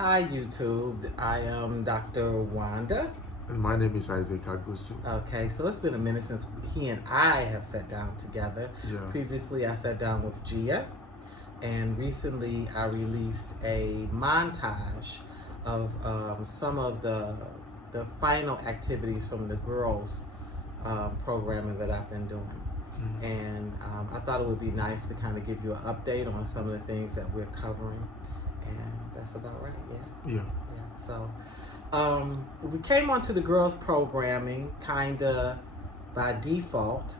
Hi YouTube, I am Dr. Wanda. And my name is Isaac Agusu. Okay, so it's been a minute since he and I have sat down together. Yeah. Previously I sat down with Gia, and recently I released a montage of some of the final activities from the girls programming that I've been doing. Mm-hmm. And I thought it would be nice to kind of give you an update on some of the things that we're covering. And that's about right, yeah. Yeah. Yeah, so we came onto the girls programming kind of by default.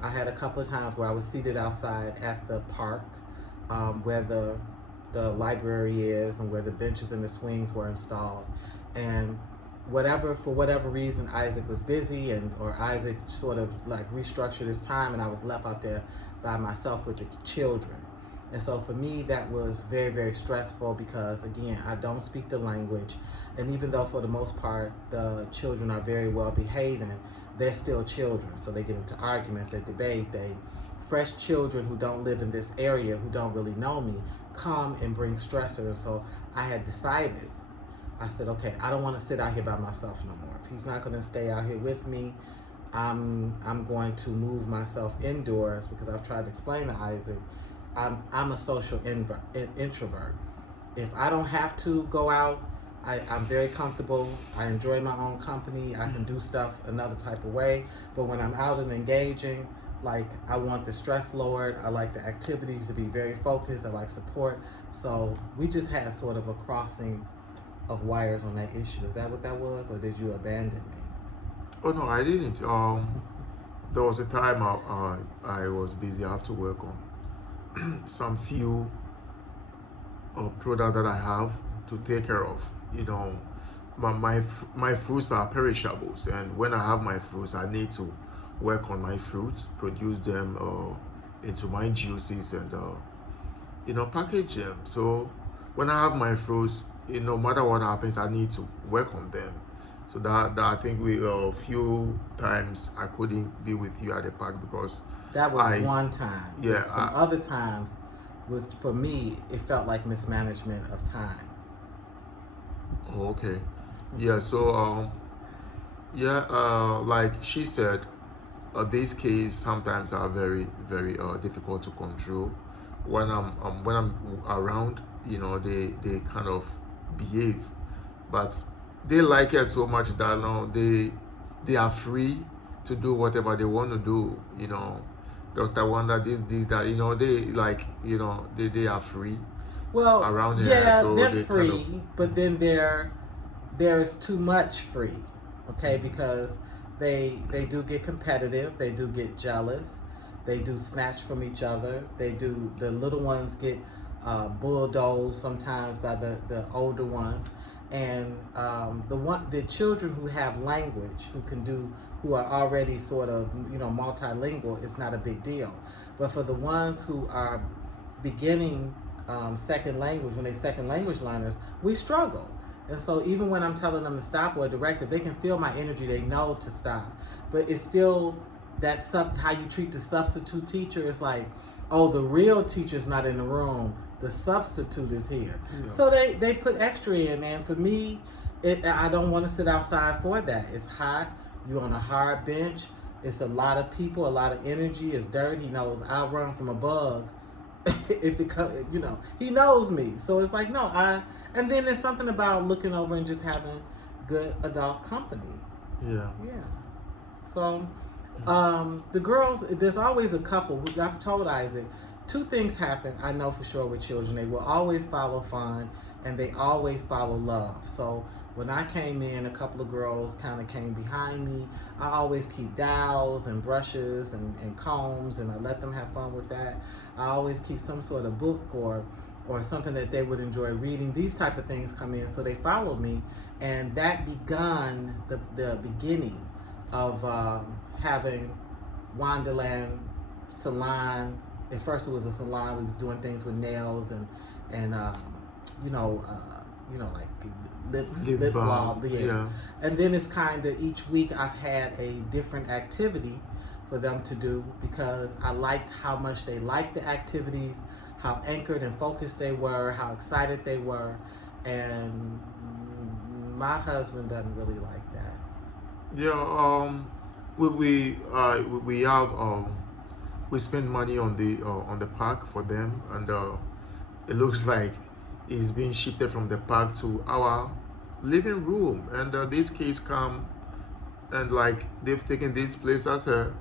I had a couple of times where I was seated outside at the park where the library is and where the benches and the swings were installed. And for whatever reason, Isaac was busy or Isaac sort of like restructured his time, and I was left out there by myself with the children. And so for me, that was very, very stressful because, again, I don't speak the language. And even though for the most part, the children are very well behaving, they're still children. So they get into arguments, they debate, fresh children who don't live in this area, who don't really know me, come and bring stressors. And so I had decided, I said, okay, I don't want to sit out here by myself no more. If he's not going to stay out here with me, I'm going to move myself indoors, because I've tried to explain to Isaac, I'm a social introvert. If I don't have to go out, I'm very comfortable. I enjoy my own company. I can do stuff another type of way. But when I'm out and engaging, like, I want the stress lowered. I like the activities to be very focused. I like support. So we just had sort of a crossing of wires on that issue. Is that what that was, or did you abandon me? Oh no, I didn't. There was a time I was busy. I have to work on some few product that I have to take care of. You know, my fruits are perishables, and when I have my fruits, I need to work on my fruits, produce them into my juices, and package them. So when I have my fruits, no matter what happens, I need to work on them. So that I think we a few times I couldn't be with you at the park because that was one time. Yeah. Some other times was, for me, it felt like mismanagement of time. Oh, okay. Yeah. So like she said, these cases sometimes are very very difficult to control. When I'm around, they kind of behave, but they like it so much that they are free to do whatever they want to do. Dr. Wanda, this that, they are free. Well, Around here, yeah, so they're they free, kind of, but then there's too much free, okay? Because they do get competitive, they do get jealous, they do snatch from each other, the little ones get bulldozed sometimes by the older ones, and the children who have language, who are already sort of multilingual, it's not a big deal. But for the ones who are beginning second language, when they second language learners, we struggle. And so even when I'm telling them to stop, or a directive, they can feel my energy, they know to stop. But it's still how you treat the substitute teacher. It's like, oh, the real teacher's not in the room, the substitute is here. Yeah. So they put extra in, and for me, I don't want to sit outside for that. It's hot, you're on a hard bench, it's a lot of people, a lot of energy, it's dirt. He knows I'll run from a bug if it comes, he knows me. So it's like, no, and then there's something about looking over and just having good adult company. Yeah. So the girls, there's always a couple. I've told Isaac, two things happen, I know for sure, with children. They will always follow fun, and they always follow love. So when I came in, a couple of girls kind of came behind me. I always keep dowels and brushes and combs, and I let them have fun with that. I always keep some sort of book or something that they would enjoy reading. These type of things come in, so they followed me, and that begun the beginning of having Wonderland salon. At first, it was a salon. We was doing things with nails and like lip balm. Yeah. And then it's kind of each week I've had a different activity for them to do, because I liked how much they liked the activities, how anchored and focused they were, how excited they were. and my husband doesn't really like that. Yeah, we have we spend money on the park for them, and it looks like it's being shifted from the park to our living room, and these kids come and like they've taken this place as a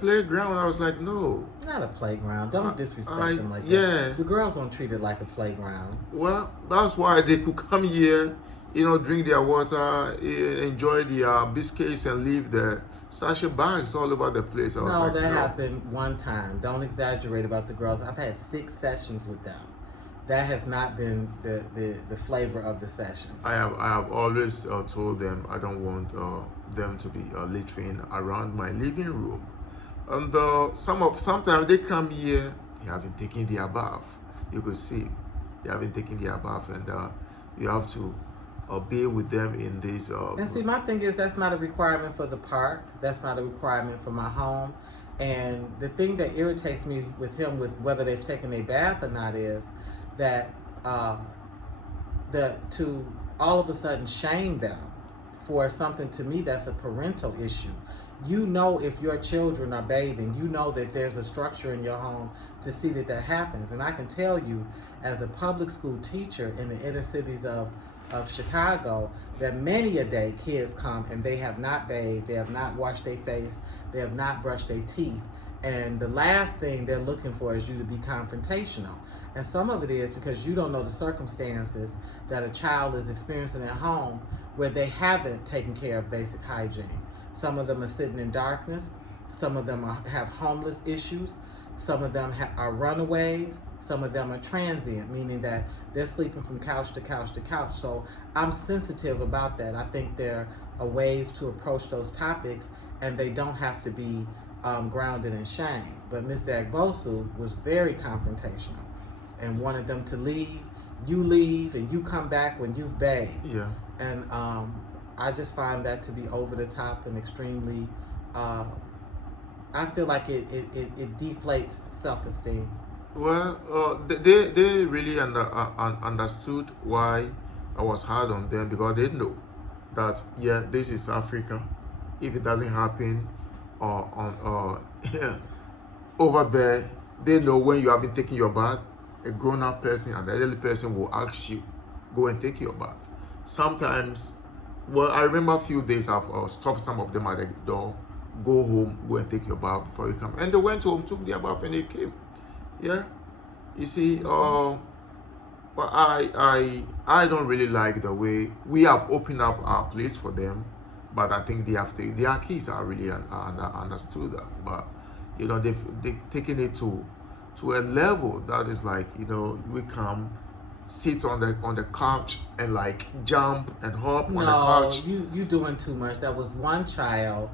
playground. I was like, no, Not a playground. Don't disrespect them like yeah. that. The girls don't treat it like a playground. Well, that's why they could come here, you know, drink their water, enjoy their biscuits, and leave the sachet bags all over the place. I was No, like, that no. happened one time. Don't exaggerate about the girls. I've had 6 sessions with them. That has not been the flavor of the session. I have always told them I don't want them to be littering around my living room, and sometimes they come here, they haven't taken their bath. You could see they haven't taken their bath, and you have to be with them in this. And see, my thing is that's not a requirement for the park. That's not a requirement for my home. And the thing that irritates me with him, with whether they've taken a bath or not, is that to all of a sudden shame them for something, to me that's a parental issue. You know, if your children are bathing, you know that there's a structure in your home to see that that happens. And I can tell you, as a public school teacher in the inner cities of Chicago, that many a day kids come and they have not bathed, they have not washed their face, they have not brushed their teeth, and the last thing they're looking for is you to be confrontational. And some of it is because you don't know the circumstances that a child is experiencing at home where they haven't taken care of basic hygiene. Some of them are sitting in darkness. Some of them have homeless issues. Some of them are runaways. Some of them are transient, meaning that they're sleeping from couch to couch to couch. So I'm sensitive about that. I think there are ways to approach those topics, and they don't have to be grounded in shame. But Mr. Agbosu was very confrontational and wanted them to leave. You leave and you come back when you've bathed. Yeah. And I just find that to be over the top and extremely, I feel like it deflates self-esteem. Well, they really understood why I was hard on them, because they know that yeah, this is Africa. If it doesn't happen on over there, they know when you haven't taken your bath, a grown-up person and an elderly person will ask you, go and take your bath. Sometimes, well, I remember a few days I've stopped some of them at the door, go home, go and take your bath before you come. And they went home, took their bath, and they came. Yeah, you see, but I don't really like the way we have opened up our place for them, but I think they have to, their kids are really understood that. But you know, they've taken it to a level that is like, you know, we come, sit on the couch and like jump and hop on the couch. You doing too much. That was one child,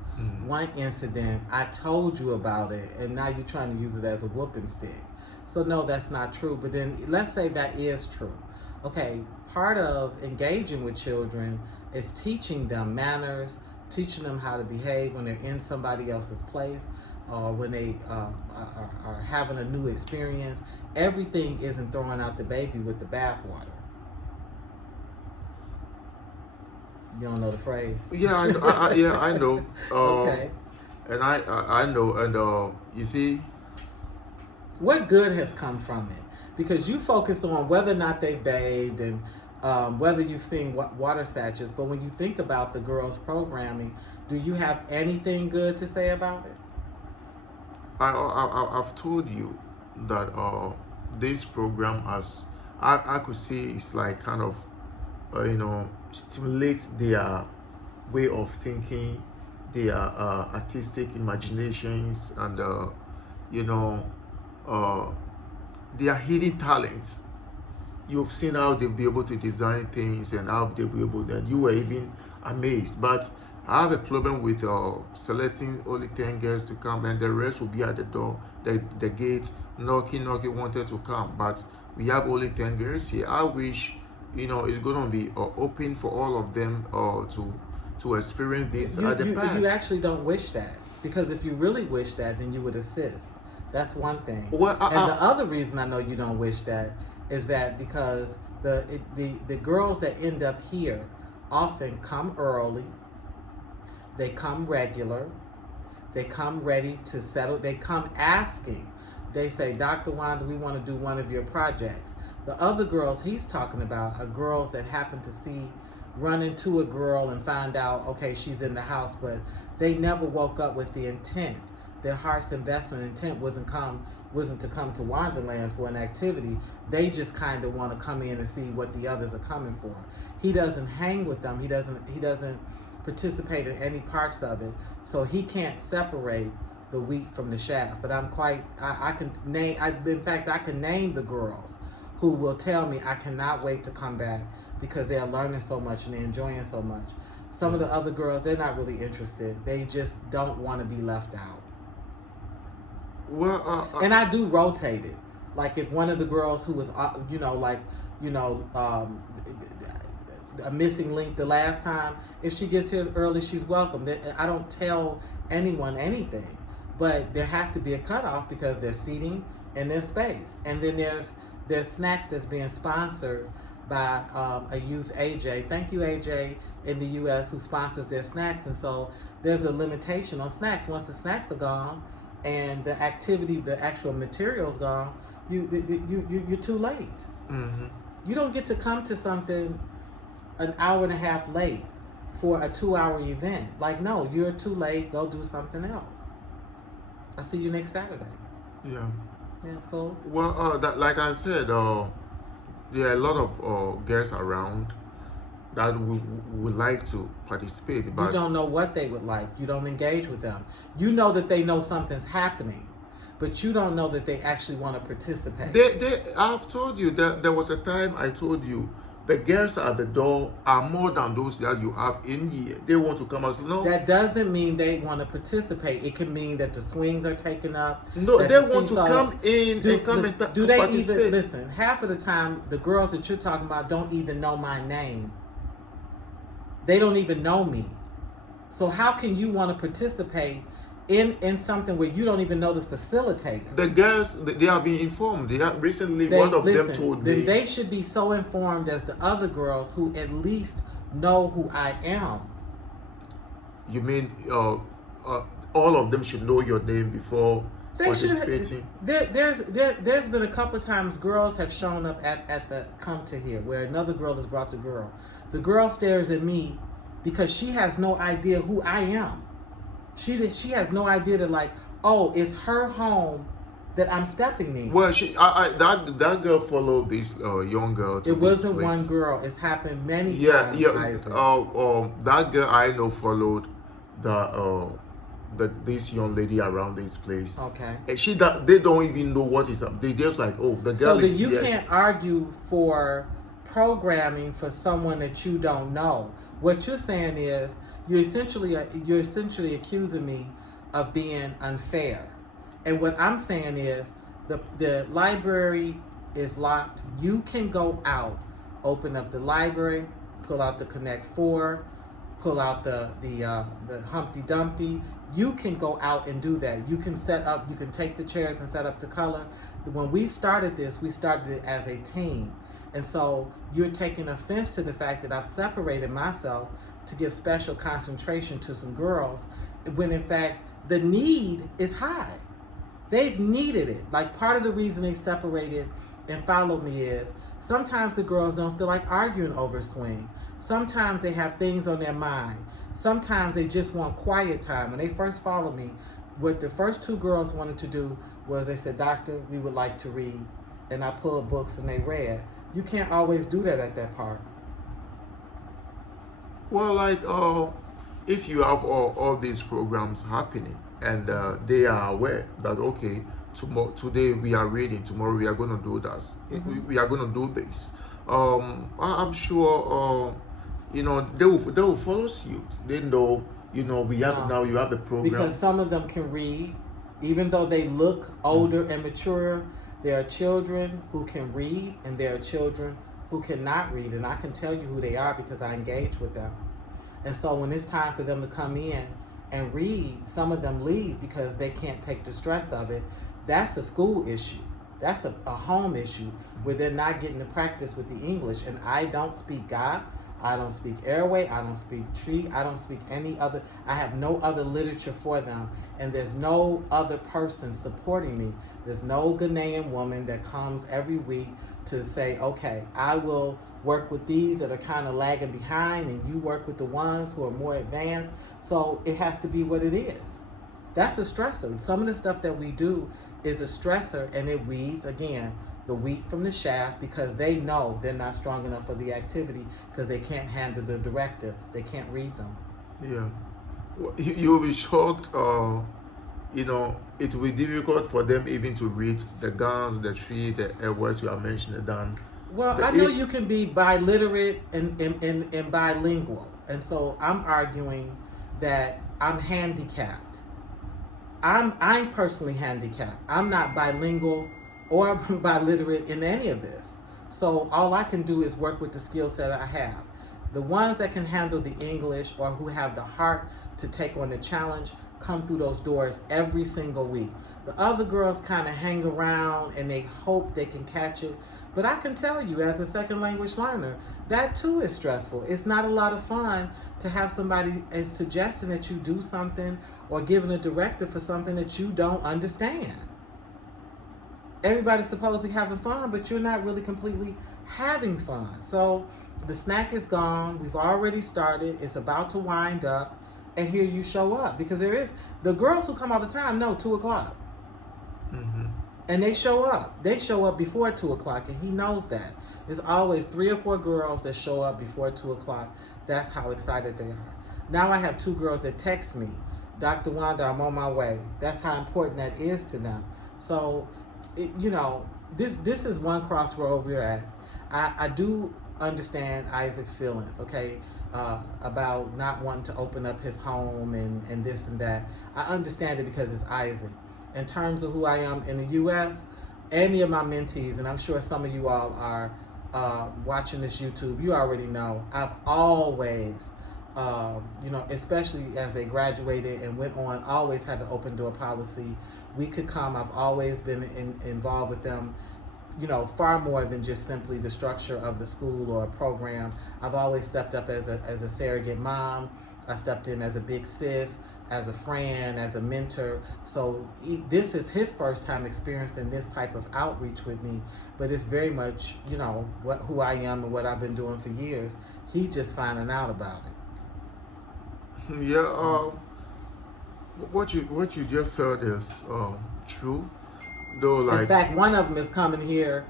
one incident. I told you about it, and now you're trying to use it as a whooping stick. So no, that's not true. But then let's say that is true. Okay, part of engaging with children is teaching them manners, teaching them how to behave when they're in somebody else's place, or when they are having a new experience. Everything isn't throwing out the baby with the bathwater. You don't know the phrase? Yeah, I know. Okay. And I know, and you see, What good has come from it? Because you focus on whether or not they've bathed and whether you've seen water sachets, but when you think about the girls' programming, do you have anything good to say about it? I've told you that this program, as I could see, it's like kind of you know, stimulate their way of thinking, their artistic imaginations, and you know, their hidden talents. You've seen how they'll be able to design things and how they'll be able, and you were even amazed. But I have a problem with selecting only 10 girls to come, and the rest will be at the door, the gates, knocking, wanted to come. But we have only 10 girls here. I wish, you know, it's going to be open for all of them to experience this at the back. You actually don't wish that, because if you really wish that, then you would assist. That's one thing. Well, and the other reason I know you don't wish that is that because The girls that end up here often come early. They come regular. They come ready to settle. They come asking. They say, Dr. Wanda, we want to do one of your projects. The other girls he's talking about are girls that happen to run into a girl and find out, okay, she's in the house, but they never woke up with the intent. Their heart's investment intent wasn't to come to Wonderlands for an activity. They just kind of want to come in and see what the others are coming for. He doesn't hang with them. He doesn't participate in any parts of it, so he can't separate the wheat from the chaff. But I can name the girls who will tell me I cannot wait to come back because they're learning so much and they're enjoying so much. Some of the other girls, they're not really interested. They just don't want to be left out. Well, and I do rotate it. Like if one of the girls who was, a missing link the last time, if she gets here early, she's welcome. I don't tell anyone anything, but there has to be a cutoff because there's seating and there's space. And then there's snacks that's being sponsored by a youth, AJ. Thank you, AJ, in the U.S. who sponsors their snacks. And so there's a limitation on snacks. Once the snacks are gone and the actual material's gone, you're too late. mm-hmm. You don't get to come to something an hour and a half late for a 2-hour event. Like, no, you're too late. Go do something else. I'll see you next Saturday. Yeah. Yeah. So. Well, like I said, there are a lot of girls around that would like to participate, but You don't know what they would like. You don't engage with them. You know that they know something's happening, but you don't know that they actually want to participate. I've told you that there was a time I told you the girls at the door are more than those that you have in here. They want to come as no. That doesn't mean they want to participate. It can mean that the swings are taken up. No, they want to come in and come and do they participate. even listen? Half of the time, the girls that you're talking about don't even know my name. They don't even know me. So how can you want to participate in something where you don't even know the facilitator? The girls, they have been informed. One of them told me. Then they should be so informed as the other girls who at least know who I am. You mean all of them should know your name before participating? There's been a couple of times girls have shown up at the come to here where another girl has brought the girl. The girl stares at me because she has no idea who I am. She has no idea that, like, oh, it's her home that I'm stepping in. Well, that girl followed this young girl to It wasn't this place. one girl. It's happened many times. Yeah. Isaac. That girl I know followed this young lady around this place. Okay. And they don't even know what is up. They just like, oh, the girl is you here. can't argue for programming for someone that you don't know. What you're saying is you're essentially accusing me of being unfair. And what I'm saying is the library is locked. You can go out, open up the library, pull out the Connect 4, pull out the Humpty Dumpty. You can go out and do that. You can set up, you can take the chairs and set up the color. When we started this, we started it as a team. And so you're taking offense to the fact that I've separated myself to give special concentration to some girls, when in fact the need is high. They've needed it. Like, part of the reason they separated and followed me is sometimes the girls don't feel like arguing over swing. Sometimes they have things on their mind. Sometimes they just want quiet time. When they first followed me, what the first two girls wanted to do was they said, Doctor, we would like to read. And I pulled books and they read. You can't always do that at that park. Well, like, if you have all these programs happening and they are aware that, okay, today we are reading, tomorrow we are going to do this, we are going to do this, I'm sure, they will follow suit. They know, we have now, you have a program. Because some of them can read, even though they look older and mature. There are children who can read and there are children who cannot read, and I can tell you who they are because I engage with them. And so when it's time for them to come in and read, some of them leave because they can't take the stress of it. That's a school issue. That's a home issue where they're not getting to practice with the English. And I don't speak God. I don't speak airway. I don't speak tree. I don't speak any other. I have no other literature for them. And there's no other person supporting me. There's no Ghanaian woman that comes every week to say, okay, I will work with these that are kind of lagging behind, and you work with the ones who are more advanced. So it has to be what it is. That's a stressor. Some of the stuff that we do is a stressor, and it weeds, again, the wheat from the shaft, because they know they're not strong enough for the activity because they can't handle the directives. They can't read them. Yeah. Well, you'll be shocked. It will be difficult for them even to read the guns, the tree, the words you are mentioning. Well, I know you can be biliterate and bilingual. And so I'm arguing that I'm handicapped. I'm personally handicapped. I'm not bilingual or biliterate in any of this. So all I can do is work with the skill set I have. The ones that can handle the English or who have the heart to take on the challenge come through those doors every single week. The other girls kind of hang around and they hope they can catch it. But I can tell you, as a second language learner, that too is stressful. It's not a lot of fun to have somebody suggesting that you do something or giving a directive for something that you don't understand. Everybody's supposedly having fun, but you're not really completely having fun. So the snack is gone. We've already started. It's about to wind up. And here you show up, because there is, the girls who come all the time know 2 o'clock. Mm-hmm. And they show up. They show up before 2 o'clock, and he knows that. There's always 3 or 4 girls that show up before 2 o'clock. That's how excited they are. Now I have 2 girls that text me, Dr. Wanda, I'm on my way. That's how important that is to them. So, this is one crossroad we're at. I do understand Isaac's feelings, okay, about not wanting to open up his home and this and that. I understand it because it's Isaac. In terms of who I am in the U.S., any of my mentees, and I'm sure some of you all are watching this YouTube, you already know, I've always, especially as they graduated and went on, always had an open door policy. We could come. I've always been involved with them, far more than just simply the structure of the school or a program. I've always stepped up as a surrogate mom. I stepped in as a big sis, as a friend, as a mentor. So this is his first time experiencing this type of outreach with me, but it's very much, who I am and what I've been doing for years. He just finding out about it. Yeah. What you just said is true. Though, like, in fact, one of them is coming here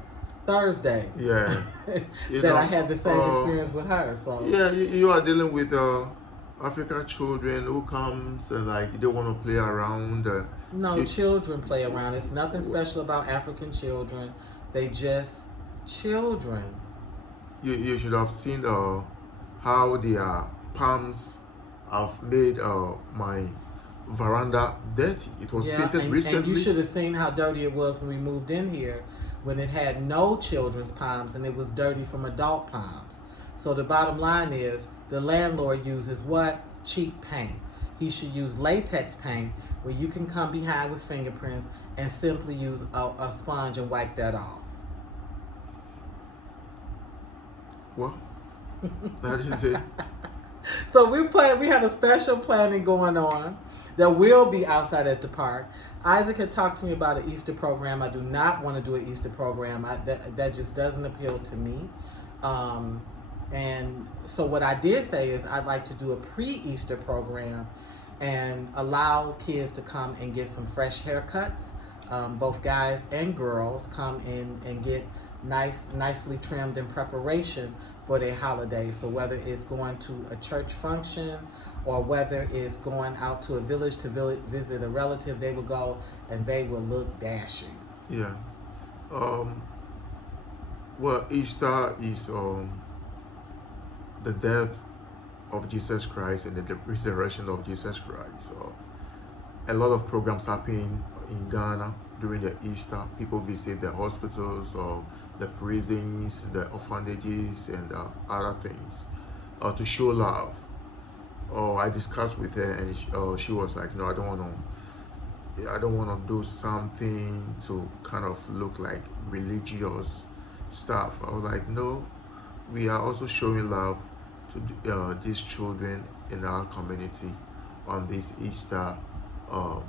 Thursday. Yeah. I had the same experience with her. So yeah, you are dealing with African children who comes and like they want to play around. Children play around. It's nothing special about African children. They just children. You should have seen how their palms have made my veranda dirty. It was painted recently. And you should have seen how dirty it was when we moved in here, when it had no children's palms and it was dirty from adult palms. So the bottom line is, the landlord uses what? Cheap paint. He should use latex paint, where you can come behind with fingerprints and simply use a sponge and wipe that off. Well, that is it. So we have a special planning going on that will be outside at the park. Isaac had talked to me about an Easter program. I do not want to do an Easter program. That just doesn't appeal to me. And so what I did say is I'd like to do a pre-Easter program and allow kids to come and get some fresh haircuts. Both guys and girls come in and get nicely trimmed in preparation for their holiday. So whether it's going to a church function or whether it's going out to a village to visit a relative, they will go and they will look dashing. Yeah. Well, Easter is the death of Jesus Christ and the resurrection of Jesus Christ. A lot of programs happen in Ghana during the Easter. People visit the hospitals or the prisons, the orphanages, and other things to show love. I discussed with her, and she was like, "No, I don't want to I don't want to do something to kind of look like religious stuff. I was like, no, we are also showing love to these children in our community on this Easter. Uh,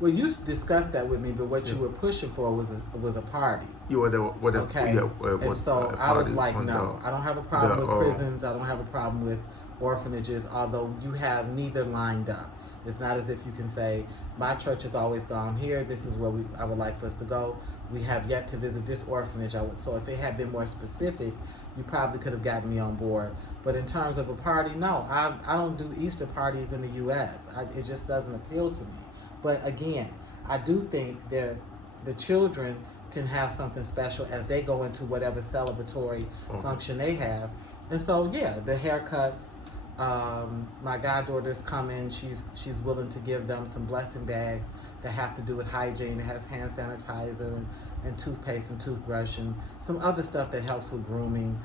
Well, you discussed that with me, but what yeah. you were pushing for was a party. You were the what? Okay. Yeah, And was so a I was party like, on no, I don't have a the problem with prisons. I don't have a problem with orphanages, although you have neither lined up. It's not as if you can say, my church has always gone here. This is where I would like for us to go. We have yet to visit this orphanage. So if it had been more specific, you probably could have gotten me on board. But in terms of a party, no, I don't do Easter parties in the U.S. It just doesn't appeal to me. But again, I do think the children can have something special as they go into whatever celebratory function they have. And so, yeah, the haircuts. My goddaughter's coming. She's willing to give them some blessing bags that have to do with hygiene. It has hand sanitizer and toothpaste and toothbrush and some other stuff that helps with grooming.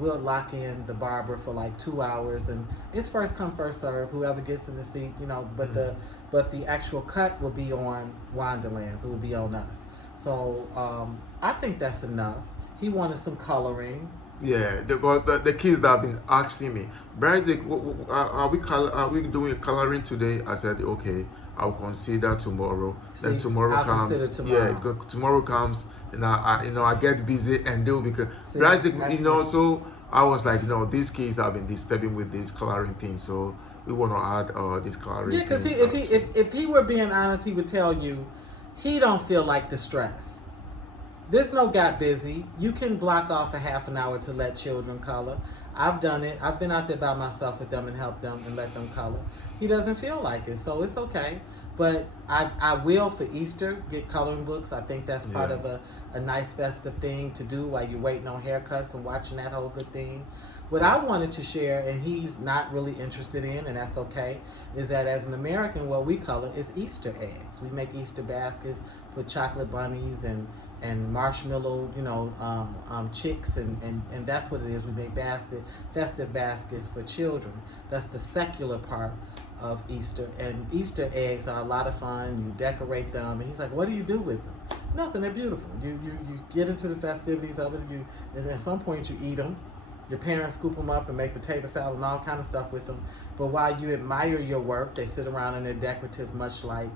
We'll lock in the barber for like 2 hours, and it's first come first serve. Whoever gets in the seat, but the actual cut will be on Wonderlands. It will be on us. So I think that's enough. He wanted some coloring. Yeah, the kids that have been asking me, Bryce, are we doing coloring today? I said, okay, I'll consider tomorrow. See, Then tomorrow I'll comes. consider tomorrow. Yeah, tomorrow comes, and I get busy, and they'll be. See, Bryce, so I was like, these kids have been disturbing with this coloring thing, so we want to add this coloring. Yeah, because thing, if he were being honest, he would tell you he don't feel like the stress. There's no got busy. You can block off a half an hour to let children color. I've done it. I've been out there by myself with them and helped them and let them color. He doesn't feel like it, so it's okay. But I will for Easter get coloring books. I think that's part of a nice festive thing to do while you're waiting on haircuts and watching that whole good thing. What I wanted to share, and he's not really interested in, and that's okay, is that as an American, what we color is Easter eggs. We make Easter baskets with chocolate bunnies and marshmallow, chicks, and that's what it is. We make festive baskets for children. That's the secular part of Easter. And Easter eggs are a lot of fun. You decorate them, and he's like, "What do you do with them?" Nothing. They're beautiful. You get into the festivities of it. And at some point you eat them. Your parents scoop them up and make potato salad and all kind of stuff with them. But while you admire your work, they sit around and they're decorative, much like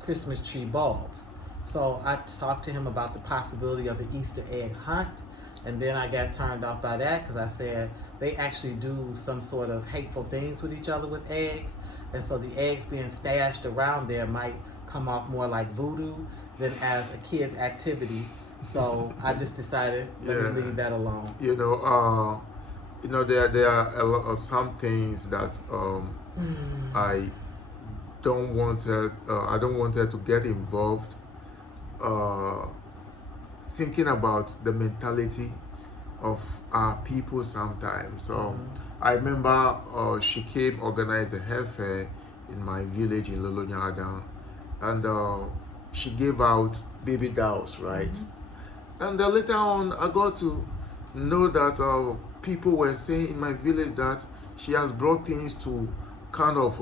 Christmas tree bulbs. So I talked to him about the possibility of an Easter egg hunt, and then I got turned off by that because I said they actually do some sort of hateful things with each other with eggs, and so the eggs being stashed around there might come off more like voodoo than as a kid's activity. So I just decided let me leave that alone. There are a lot of some things that I don't wanted. I don't wanted to get involved. Thinking about the mentality of our people sometimes. So I remember she came organize a hair fair in my village in Lolonyaga, and she gave out baby dolls, right? And later on, I got to know that people were saying in my village that she has brought things to kind of,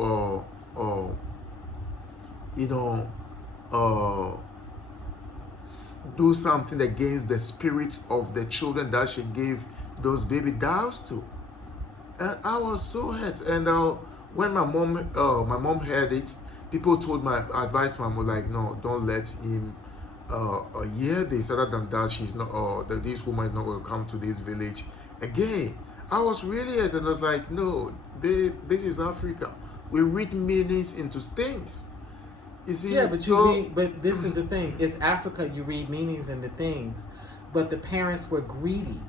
do something against the spirits of the children that she gave those baby dolls to. And I was so hurt. And when my mom heard it, people advised my mom, like, no, don't let him hear this. Other than that, she's not. This woman is not going to come to this village again. I was really hurt, and I was like, no, babe, this is Africa. We read meanings into things. You see, yeah, but but this is the thing. It's Africa. You read meanings into things, but the parents were greedy.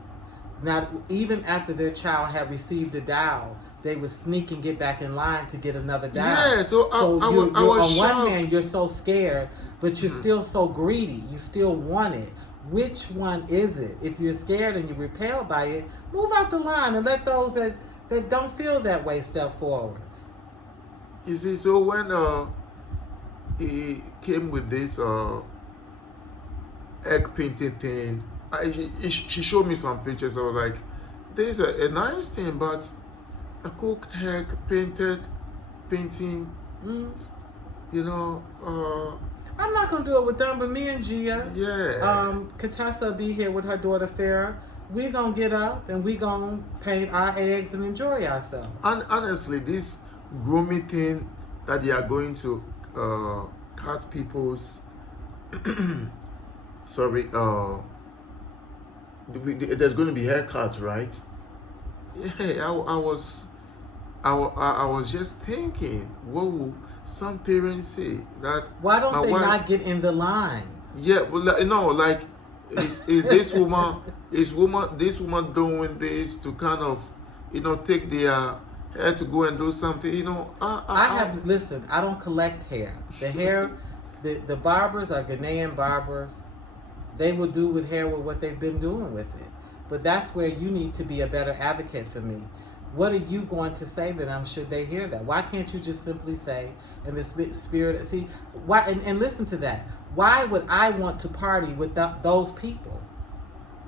Not even after their child had received a doll, they would sneak and get back in line to get another doll. Yeah, so I was on shocked. one hand, you're so scared, but you're still so greedy. You still want it. Which one is it? If you're scared and you're repelled by it, move out the line and let those that don't feel that way step forward. You see, so when he came with this egg painting thing, she showed me some pictures. I was like, this is a nice thing, but a cooked egg painting, you know, I'm not gonna do it with them, but me and Gia, yeah. Katessa will be here with her daughter Farah. We gonna get up and we gonna paint our eggs and enjoy ourselves. And honestly, this grooming thing that they are going to cut people's sorry, there's going to be haircuts, right? Yeah, I was just thinking, what will some parents say that Why don't my they wife? not get in the line? Yeah, well, no, like is this woman this woman doing this to kind of take their hair to go and do something? Listen, I don't collect hair. The hair, the barbers are Ghanaian barbers. They will do with hair with what they've been doing with it. But that's where you need to be a better advocate for me. What are you going to say to them should they hear that? Why can't you just simply say in the spirit, see, why, and listen to that. Why would I want to party with those people?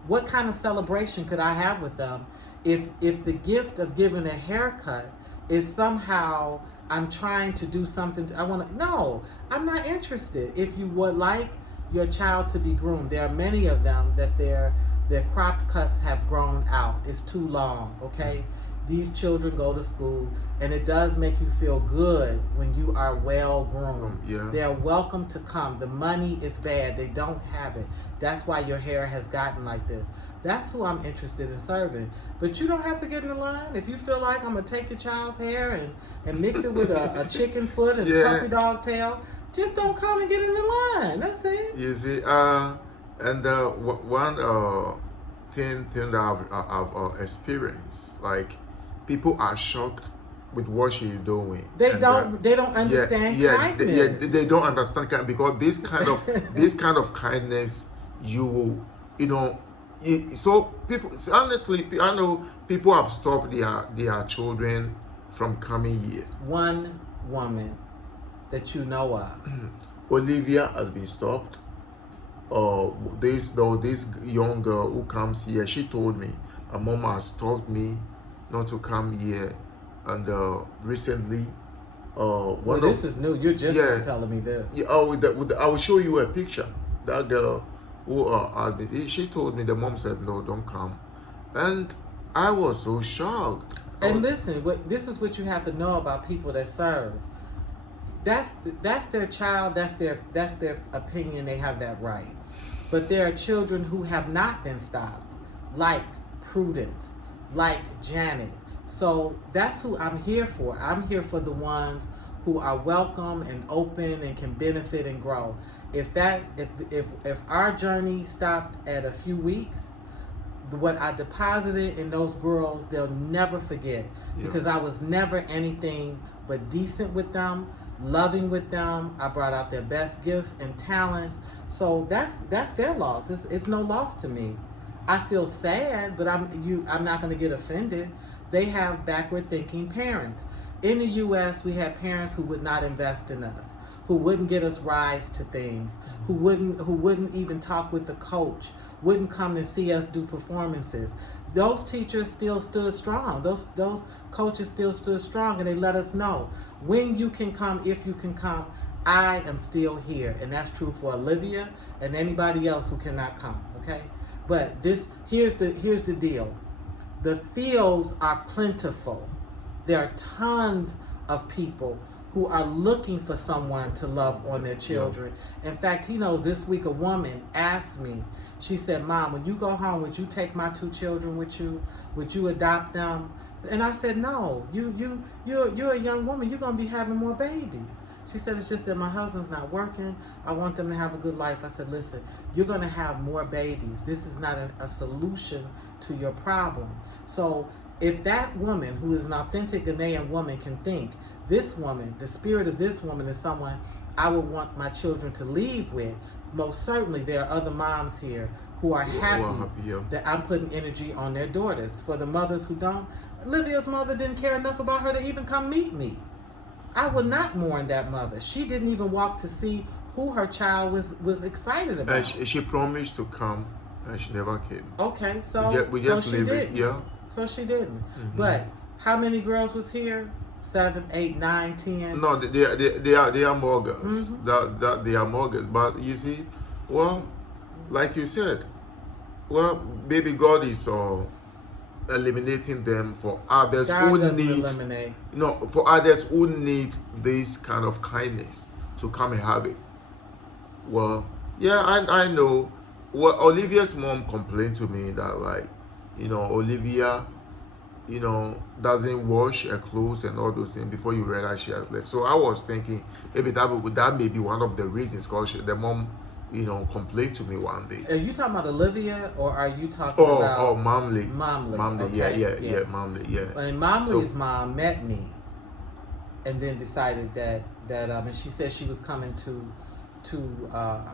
What kind of celebration could I have with them if the gift of giving a haircut is somehow I'm trying to do something, no, I'm not interested. If you would like your child to be groomed, there are many of them that their cropped cuts have grown out. It's too long, okay? These children go to school, and it does make you feel good when you are well groomed. Yeah. They're welcome to come. The money is bad. They don't have it. That's why your hair has gotten like this. That's who I'm interested in serving. But you don't have to get in the line. If you feel like I'm going to take your child's hair and mix it with a chicken foot and puppy dog tail, just don't come and get in the line. That's it. You see, and one thing that I've experienced, like, people are shocked with what she is doing. They don't understand kindness. They don't understand kindness, because this kind of kindness, you will, so people, honestly, I know people have stopped their children from coming here. One woman that you know of. Olivia has been stopped. This young girl who comes here, she told me her mom has stopped me not to come here, and recently, this is new. You're just telling me this. Yeah, I will show you a picture. That girl who asked me, she told me the mom said no, don't come, and I was so shocked. And listen, this is what you have to know about people that serve. That's their child. That's their opinion. They have that right. But there are children who have not been stopped, like Prudence, like Janet. So that's who I'm here for. I'm here for the ones who are welcome and open and can benefit and grow. If our journey stopped at a few weeks, what I deposited in those girls, they'll never forget, because I was never anything but decent with them, loving with them. I brought out their best gifts and talents. So that's their loss. It's no loss to me. I feel sad, but I'm not going to get offended. They have backward thinking parents. In the U.S., we had parents who would not invest in us, who wouldn't get us rides to things, who wouldn't even talk with the coach, wouldn't come and see us do performances. Those teachers still stood strong. Those coaches still stood strong, and they let us know when you can come, if you can come. I am still here, and that's true for Olivia and anybody else who cannot come. Okay, but here's the deal. The fields are plentiful. There are tons of people who are looking for someone to love on their children. In fact, he knows this week a woman asked me, she said, "Mom, when you go home, would you take my 2 children with you? Would you adopt them?" And I said, "No, you're a young woman. You're going to be having more babies." She said, "It's just that my husband's not working. I want them to have a good life." I said, "Listen, you're going to have more babies. This is not a solution to your problem." So if that woman, who is an authentic Ghanaian woman, can think, this woman, the spirit of this woman is someone I would want my children to leave with, most certainly there are other moms here who are happy that I'm putting energy on their daughters. For the mothers who don't, Olivia's mother didn't care enough about her to even come meet me. I would not mourn that mother. She didn't even walk to see who her child was excited about. And she promised to come, and she never came. Okay, so we just she leave didn't. it. Yeah. So she didn't. But how many girls was here? 7, 8, 9, 10. No, they are more girls. That they are more girls. But you see, well, like you said, well, maybe God is eliminating them for others God who doesn't need, eliminate. for others who need this kind of kindness to come and have it. Well, yeah, I know. Well, Olivia's mom complained to me that, like, Olivia, doesn't wash her clothes and all those things before you realize she has left. So I was thinking maybe that may be one of the reasons, because the mom, complained to me one day. Are you talking about Olivia, or are you talking about Momley. Momley? Okay. Yeah, yeah. Momley, yeah. And Momley's mom met me, and then decided that and she said she was coming to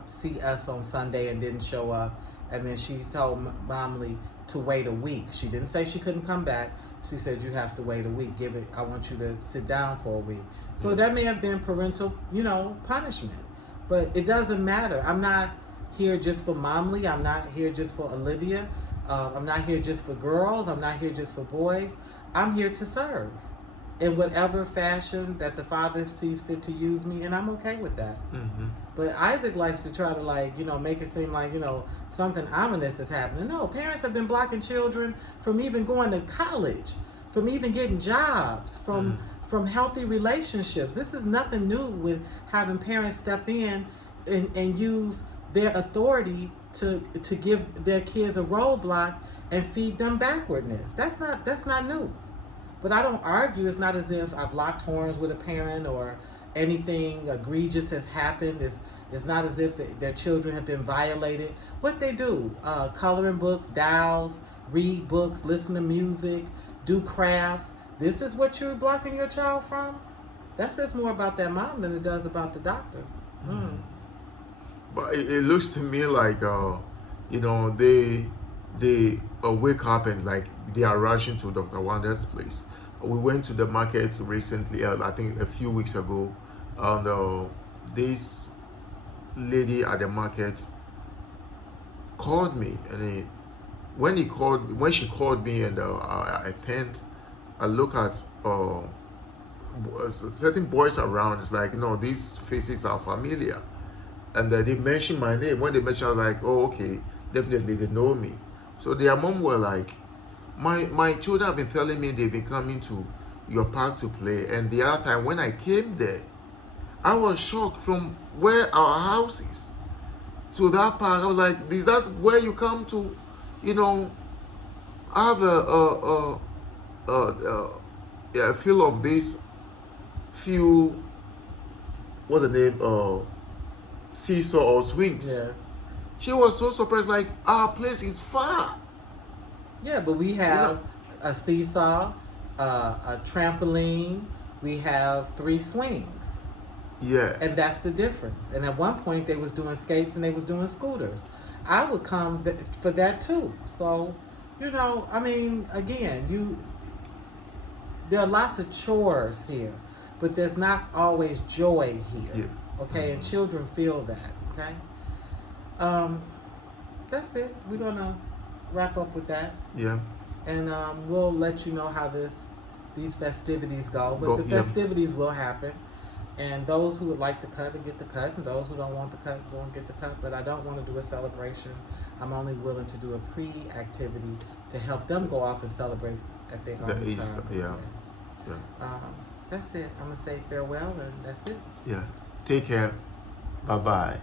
see us on Sunday and didn't show up, and then she told Momley to wait a week. She didn't say she couldn't come back. She said, you have to wait a week. I want you to sit down for a week. So that may have been parental, punishment. But it doesn't matter. I'm not here just for Momley. I'm not here just for Olivia. I'm not here just for girls. I'm not here just for boys. I'm here to serve in whatever fashion that the Father sees fit to use me, and I'm okay with that. Mm-hmm. But Isaac likes to try to make it seem like, something ominous is happening. No, parents have been blocking children from even going to college, from even getting jobs, from healthy relationships. This is nothing new with having parents step in and use their authority to give their kids a roadblock and feed them backwardness. That's not new. But I don't argue. It's not as if I've locked horns with a parent or anything egregious has happened. It's not as if their children have been violated. What they do, color in books, dolls, read books, listen to music, do crafts. This is what you're blocking your child from? That says more about that mom than it does about the doctor. But it looks to me like, they wake up and like they are rushing to Dr. Wanda's place. We went to the market recently, I think a few weeks ago, and this lady at the market called me, and when she called me, and I turned, I look at certain boys around. It's like, these faces are familiar, and they mentioned my name. When they mentioned, I was like, oh, okay, definitely they know me. So their mom were like, my children have been telling me they've been coming to your park to play, and the other time when I came there, I was shocked from where our house is to that park. I was like, is that where you come to, have a feel of this few, what's the name, seesaw or swings? Yeah. She was so surprised, like, our place is far. Yeah, but we have a seesaw, a trampoline. We have 3 swings. Yeah. And that's the difference. And at one point, they was doing skates and they was doing scooters. I would come for that too. So, again, there are lots of chores here, but there's not always joy here. Yeah. Okay, and children feel that. Okay. That's it. We're gonna wrap up with that. Yeah. And we'll let you know how these festivities go. But the festivities will happen. And those who would like to cut and get the cut, and those who don't want the cut won't get the cut. But I don't want to do a celebration. I'm only willing to do a pre-activity to help them go off and celebrate at their own Easter. time. Yeah. That's it. I'm gonna say farewell, and that's it. Yeah. Take care. Bye-bye.